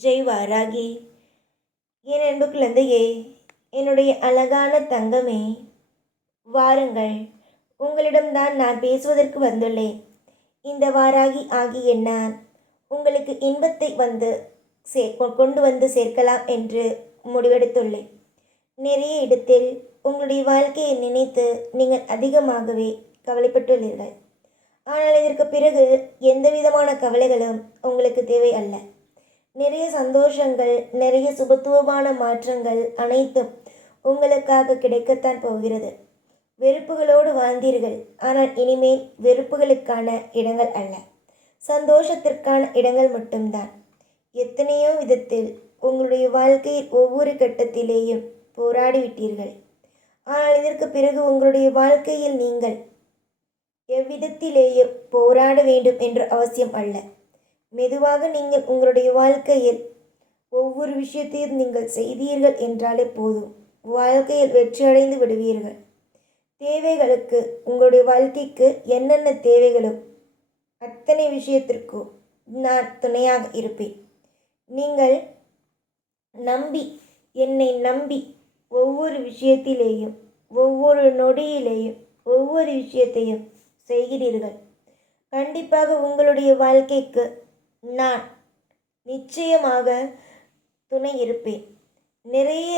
ஜெய் வாராகி என் அன்பு குழந்தையே என்னுடைய அழகான தங்கமே வாருங்கள். உங்களிடம்தான் நான் பேசுவதற்கு வந்துள்ளேன். இந்த வாராகி ஆகிய நான் உங்களுக்கு இன்பத்தை வந்து சே கொண்டு வந்து சேர்க்கலாம் என்று முடிவெடுத்துள்ளேன். நிறைய இடத்தில் உங்களுடைய வாழ்க்கையை நினைத்து நீங்கள் அதிகமாகவே கவலைப்பட்டுள்ளீர்கள். ஆனால் இதற்கு பிறகு எந்த விதமான கவலைகளும் உங்களுக்கு தேவை அல்ல. நிறைய சந்தோஷங்கள் நிறைய சுபத்துவமான மாற்றங்கள் அனைத்தும் உங்களுக்காக கிடைக்கத்தான் போகிறது. வெறுப்புகளோடு வாழ்ந்தீர்கள். ஆனால் இனிமேல் வெறுப்புகளுக்கான இடங்கள் அல்ல. சந்தோஷத்திற்கான இடங்கள் மட்டும்தான். எத்தனையோ விதத்தில் உங்களுடைய வாழ்க்கையில் ஒவ்வொரு கட்டத்திலேயும் போராடிவிட்டீர்கள். ஆனால் இதற்கு பிறகு உங்களுடைய வாழ்க்கையில் நீங்கள் எவ்விதத்திலேயும் போராட வேண்டும் என்ற அவசியம் அல்ல. மெதுவாக நீங்கள் உங்களுடைய வாழ்க்கையில் ஒவ்வொரு விஷயத்தையும் நீங்கள் செய்தீர்கள் என்றாலே போதும். வாழ்க்கையில் வெற்றியடைந்து விடுவீர்கள். தேவைகளுக்கு உங்களுடைய வாழ்க்கைக்கு என்னென்ன தேவைகளும் அத்தனை விஷயத்திற்கும் நான் துணையாக இருப்பேன். நீங்கள் நம்பி என்னை நம்பி ஒவ்வொரு விஷயத்திலேயும் ஒவ்வொரு நொடியிலேயும் ஒவ்வொரு விஷயத்தையும் செய்கிறீர்கள். கண்டிப்பாக உங்களுடைய வாழ்க்கைக்கு நான் நிச்சயமாக துணை இருப்பேன். நிறைய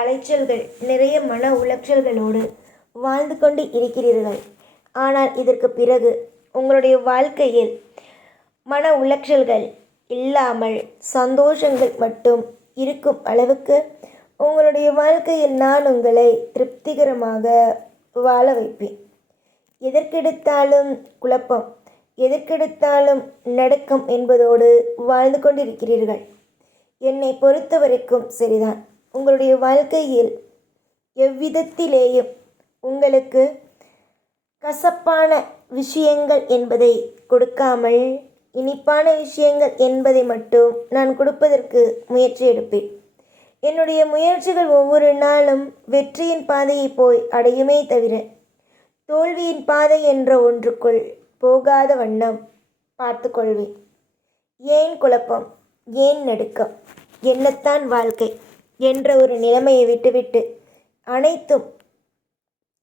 அலைச்சல்கள் நிறைய மன உளைச்சல்களோடு வாழ்ந்து கொண்டு இருக்கிறீர்கள். ஆனால் இதற்கு பிறகு உங்களுடைய வாழ்க்கையில் மன உளைச்சல்கள் இல்லாமல் சந்தோஷங்கள் மட்டும் இருக்கும் அளவுக்கு உங்களுடைய வாழ்க்கையில் நான் உங்களை திருப்திகரமாக வாழ வைப்பேன். எதற்கெடுத்தாலும் குழப்பம் எதற்கெடுத்தாலும் நடக்கும் என்பதோடு வாழ்ந்து கொண்டிருக்கிறீர்கள். என்னை பொறுத்த வரைக்கும் சரிதான். உங்களுடைய வாழ்க்கையில் எவ்விதத்திலேயும் உங்களுக்கு கசப்பான விஷயங்கள் என்பதை கொடுக்காமல் இனிப்பான விஷயங்கள் என்பதை மட்டும் நான் கொடுப்பதற்கு முயற்சி எடுப்பேன். என்னுடைய முயற்சிகள் ஒவ்வொரு நாளும் வெற்றியின் பாதையை போய் அடையுமே தவிர தோல்வியின் பாதை என்ற ஒன்றுக்குள் போகாத வண்ணம் பார்த்து கொள்வேன் ஏன் குழப்பம்? ஏன் நடுக்கம்? என்னத்தான் வாழ்க்கை? என்ற ஒரு நிலைமையை விட்டுவிட்டு அனைத்தும்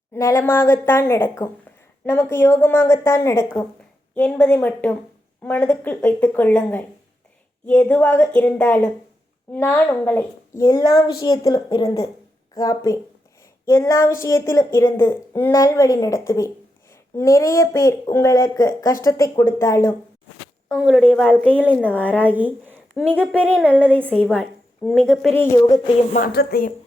நலமாகத்தான் நடக்கும். நமக்கு யோகமாகத்தான் நடக்கும் என்பதை மட்டும் மனதுக்குள் வைத்து கொள்ளுங்கள். எதுவாக இருந்தாலும் நான் உங்களை எல்லா விஷயத்திலும் இருந்து காப்பேன். எல்லா விஷயத்திலும் இருந்து நல்வழி நடத்துவேன். நிறைய பேர் உங்களுக்கு கஷ்டத்தை கொடுத்தாலும் உங்களுடைய வாழ்க்கையில் இந்த வாராகி மிகப்பெரிய நல்லதை செய்வாள். மிகப்பெரிய யோகத்தையும் மாற்றத்தையும்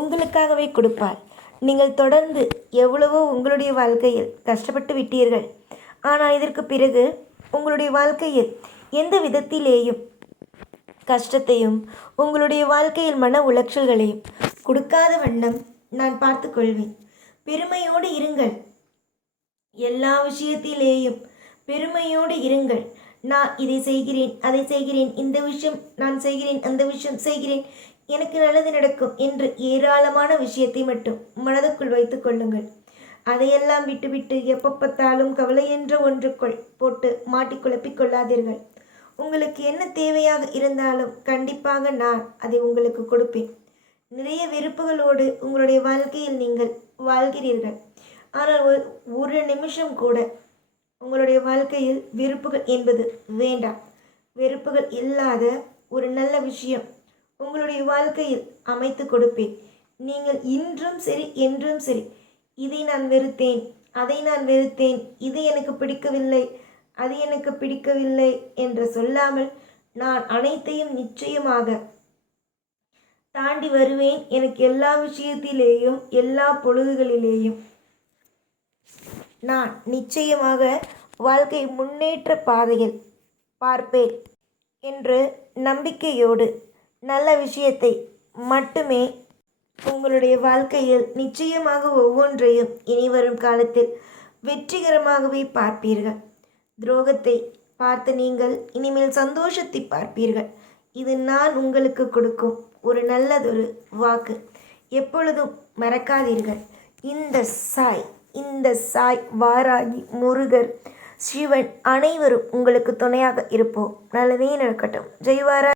உங்களுக்காகவே கொடுப்பாள். நீங்கள் தொடர்ந்து எவ்வளவோ உங்களுடைய வாழ்க்கையில் கஷ்டப்பட்டு விட்டீர்கள். ஆனால் இதற்கு பிறகு உங்களுடைய வாழ்க்கையில் எந்த விதத்திலேயும் கஷ்டத்தையும் உங்களுடைய வாழ்க்கையில் மன உளைச்சல்களையும் கொடுக்காத வண்ணம் நான் பார்த்து கொள்வேன். பெருமையோடு இருங்கள். எல்லா விஷயத்திலேயும் பெருமையோடு இருங்கள். நான் இதை செய்கிறேன் அதை செய்கிறேன் இந்த விஷயம் நான் செய்கிறேன் அந்த விஷயம் செய்கிறேன். எனக்கு நல்லது நடக்கும் என்று ஏராளமான விஷயத்தை மட்டும் மனதுக்குள் வைத்து கொள்ளுங்கள். அதையெல்லாம் விட்டுவிட்டு எப்போ பார்த்தாலும் கவலை என்ற ஒன்றுக்குள் போட்டு மாட்டி குழப்பிக் கொள்ளாதீர்கள். உங்களுக்கு என்ன தேவையாக இருந்தாலும் கண்டிப்பாக நான் அதை உங்களுக்கு கொடுப்பேன். நிறைய வெறுப்புகளோடு உங்களுடைய வாழ்க்கையில் நீங்கள் வாழ்கிறீர்கள். ஆனால் ஒரு ஒரு நிமிஷம் கூட உங்களுடைய வாழ்க்கையில் வெறுப்புகள் என்பது வேண்டாம். வெறுப்புகள் இல்லாத ஒரு நல்ல விஷயம் உங்களுடைய வாழ்க்கையில் அமைத்து கொடுப்பேன். நீங்கள் இன்றும் சரி என்றும் சரி இதை நான் வெறுத்தேன் அதை நான் வெறுத்தேன் இது எனக்கு பிடிக்கவில்லை அது எனக்கு பிடிக்கவில்லை என்று சொல்லாமல் நான் அனைத்தையும் நிச்சயமாக தாண்டி வருவேன். எனக்கு எல்லா விஷயத்திலேயும் எல்லா பொழுதுகளிலேயும் நான் நிச்சயமாக வாழ்க்கை முன்னேற்ற பாதையில் பார்ப்பேன் என்று நம்பிக்கையோடு நல்ல விஷயத்தை மட்டுமே உங்களுடைய வாழ்க்கையில் நிச்சயமாக ஒவ்வொன்றையும் இனி வரும் காலத்தில் வெற்றிகரமாகவே பார்ப்பீர்கள். துரோகத்தை பார்த்து நீங்கள் இனிமேல் சந்தோஷத்தை பார்ப்பீர்கள். இது நான் உங்களுக்கு கொடுக்கும் ஒரு நல்லதொரு வாக்கு. எப்பொழுதும் மறக்காதீர்கள். இந்த சாய். இந்த சாய் வாராகி முருகர் சிவன் அனைவரும் உங்களுக்கு துணையாக இருப்போம். நல்லதே நடக்கட்டும். ஜெய்வாரா